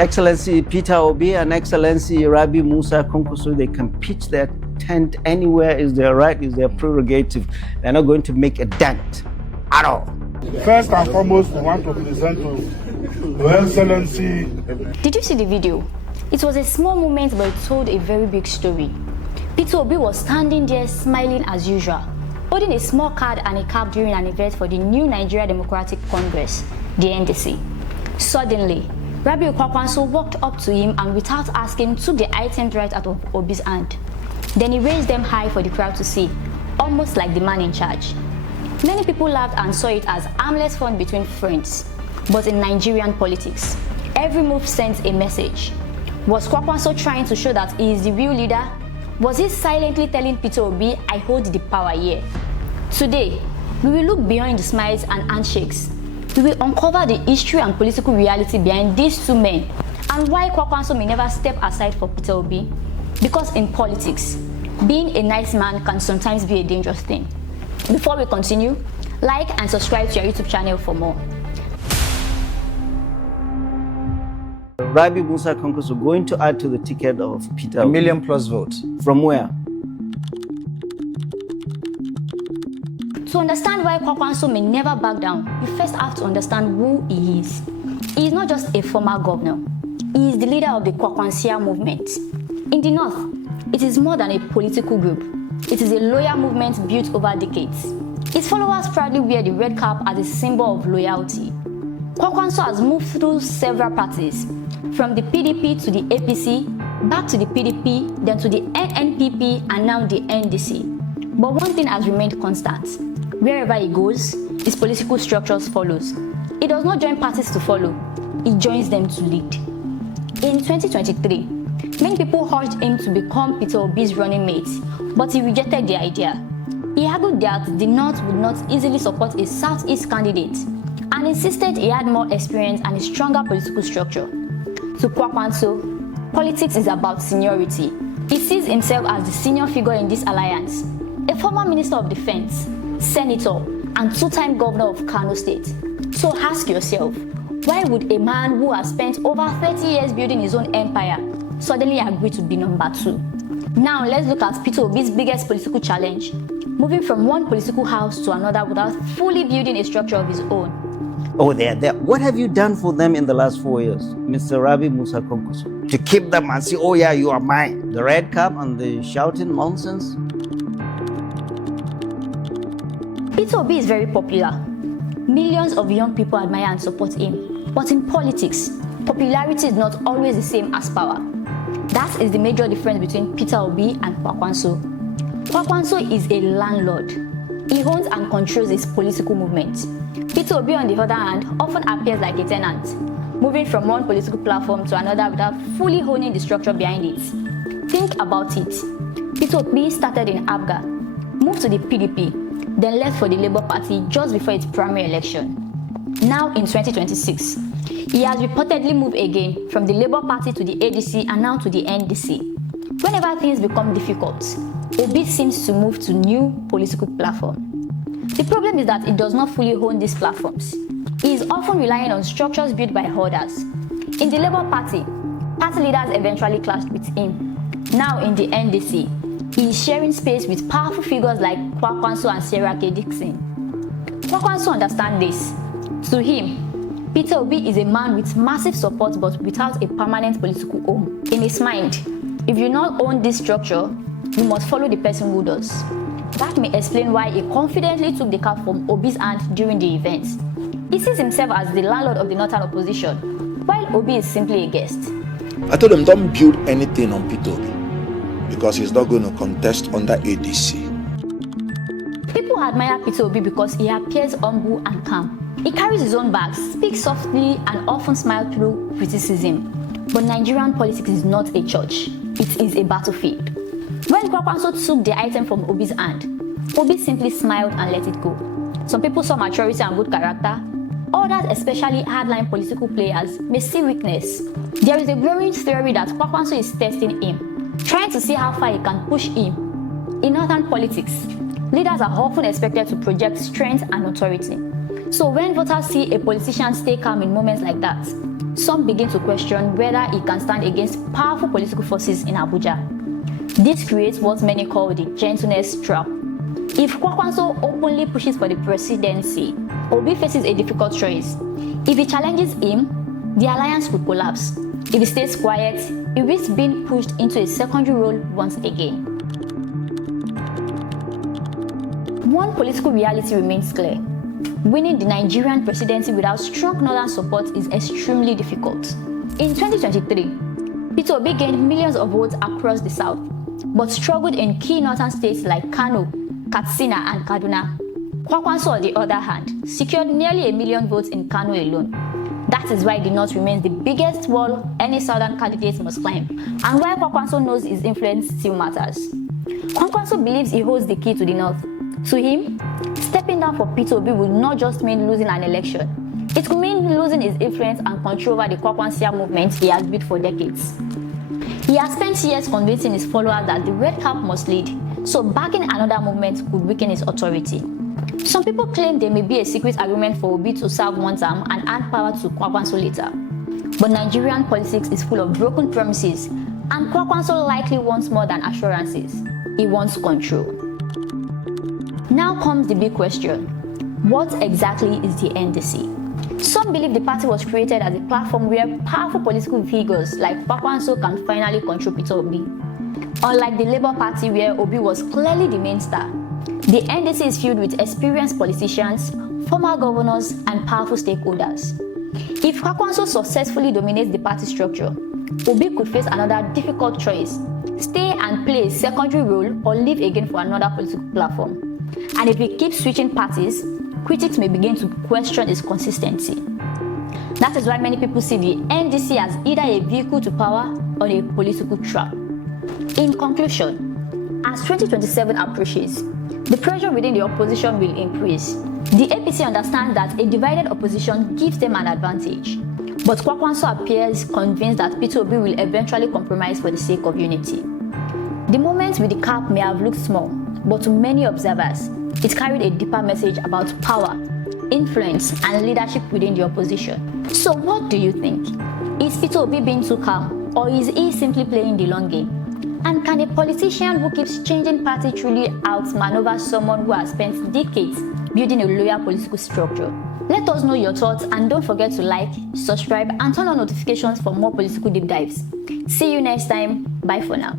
Excellency Peter Obi and Excellency Rabiu Kwankwaso, they can pitch their tent anywhere, is their right, is their prerogative. They're not going to make a dent at all. First and foremost, we want to present to Your Excellency. Did you see the video? It was a small moment, but it told a very big story. Peter Obi was standing there smiling as usual, holding a small card and a cap during an event for the new Nigeria Democratic Congress, the NDC. Suddenly, Rabiu Kwankwaso walked up to him and without asking took the items right out of Obi's hand. Then he raised them high for the crowd to see, almost like the man in charge. Many people laughed and saw it as harmless fun between friends. But in Nigerian politics, every move sends a message. Was Kwankwaso trying to show that he is the real leader? Was he silently telling Peter Obi, I hold the power here? Today, we will look beyond the smiles and handshakes. We will uncover the history and political reality behind these two men and why Kwankwaso may never step aside for Peter Obi. Because in politics, being a nice man can sometimes be a dangerous thing. Before we continue, like and subscribe to our YouTube channel for more. Rabiu Kwankwaso going to add to the ticket of Peter Obi. 1 million plus votes. From where? To understand why Kwankwaso may never back down, you first have to understand who he is. He is not just a former governor. He is the leader of the Kwankwasiyya movement. In the north, it is more than a political group. It is a loyal movement built over decades. Its followers proudly wear the red cap as a symbol of loyalty. Kwankwaso has moved through several parties, from the PDP to the APC, back to the PDP, then to the NNPP, and now the NDC. But one thing has remained constant. Wherever he goes, his political structures follows. He does not join parties to follow, he joins them to lead. In 2023, many people urged him to become Peter Obi's running mate, but he rejected the idea. He argued that the North would not easily support a Southeast candidate and insisted he had more experience and a stronger political structure. To Kwankwaso, politics is about seniority. He sees himself as the senior figure in this alliance, a former Minister of Defense, Senator, and two-time Governor of Kano State. So ask yourself, why would a man who has spent over 30 years building his own empire suddenly agree to be number 2? Now let's look at Peter Obi's biggest political challenge, moving from one political house to another without fully building a structure of his own. Oh, they're there. What have you done for them in the last 4 years, Mr. Rabiu Kwankwaso? To keep them and say, oh yeah, you are mine. The red cap and the shouting nonsense? Peter Obi is very popular. Millions of young people admire and support him. But in politics, popularity is not always the same as power. That is the major difference between Peter Obi and Kwankwaso. Kwankwaso is a landlord. He owns and controls his political movement. Peter Obi, on the other hand, often appears like a tenant, moving from one political platform to another without fully owning the structure behind it. Think about it. Peter Obi started in Abga, moved to the PDP, then left for the Labour Party just before its primary election. Now in 2026, he has reportedly moved again from the Labour Party to the ADC and now to the NDC. Whenever things become difficult, Obi seems to move to new political platform. The problem is that he does not fully own these platforms. He is often relying on structures built by others. In the Labour Party, party leaders eventually clashed with him. Now in the NDC, he is sharing space with powerful figures like Kwankwaso and Sarah K. Dixon. Kwankwaso understands this. To him, Peter Obi is a man with massive support but without a permanent political home. In his mind, if you not own this structure, you must follow the person who does. That may explain why he confidently took the cap from Obi's hand during the event. He sees himself as the landlord of the northern opposition, while Obi is simply a guest. I told him, don't build anything on Peter Obi, because he's not going to contest under ADC. People admire Peter Obi because he appears humble and calm. He carries his own bags, speaks softly, and often smiles through criticism. But Nigerian politics is not a church, it is a battlefield. When Kwankwaso took the item from Obi's hand, Obi simply smiled and let it go. Some people saw maturity and good character. Others, especially hardline political players, may see weakness. There is a growing theory that Kwankwaso is testing him, trying to see how far he can push him. In northern politics, leaders are often expected to project strength and authority. So when voters see a politician stay calm in moments like that, some begin to question whether he can stand against powerful political forces in Abuja. This creates what many call the gentleness trap. If Kwankwaso openly pushes for the presidency, Obi faces a difficult choice. If he challenges him, the alliance could collapse. If he stays quiet, he risks being pushed into a secondary role once again. One political reality remains clear. Winning the Nigerian presidency without strong northern support is extremely difficult. In 2023, Peter Obi gained millions of votes across the south, but struggled in key northern states like Kano, Katsina, and Kaduna. Kwankwaso, on the other hand, secured nearly 1 million votes in Kano alone. That is why the north remains the biggest wall any southern candidate must climb, and why Kwankwaso knows his influence still matters. Kwankwaso believes he holds the key to the north. To him, stepping down for Peter Obi would not just mean losing an election. It could mean losing his influence and control over the Kwankwasiyya movement he has built for decades. He has spent years convincing his followers that the red cap must lead, so backing another movement could weaken his authority. Some people claim there may be a secret agreement for Obi to serve one term and hand power to Kwankwaso later. But Nigerian politics is full of broken promises, and Kwankwaso likely wants more than assurances. He wants control. Now comes the big question. What exactly is the NDC? Some believe the party was created as a platform where powerful political figures like Kwankwaso can finally control Peter Obi. Unlike the Labour Party, where Obi was clearly the main star, the NDC is filled with experienced politicians, former governors, and powerful stakeholders. If Kwankwaso successfully dominates the party structure, Obi could face another difficult choice: stay and play a secondary role or leave again for another political platform. And if he keeps switching parties, critics may begin to question his consistency. That is why many people see the NDC as either a vehicle to power or a political trap. In conclusion, as 2027 approaches, the pressure within the opposition will increase. The APC understands that a divided opposition gives them an advantage, but Kwankwaso appears convinced that Peter Obi will eventually compromise for the sake of unity. The moment with the cap may have looked small, but to many observers, it carried a deeper message about power, influence, and leadership within the opposition. So what do you think? Is Peter Obi being too calm, or is he simply playing the long game? And can a politician who keeps changing party truly outmaneuver someone who has spent decades building a loyal political structure? Let us know your thoughts, and don't forget to like, subscribe, and turn on notifications for more political deep dives. See you next time. Bye for now.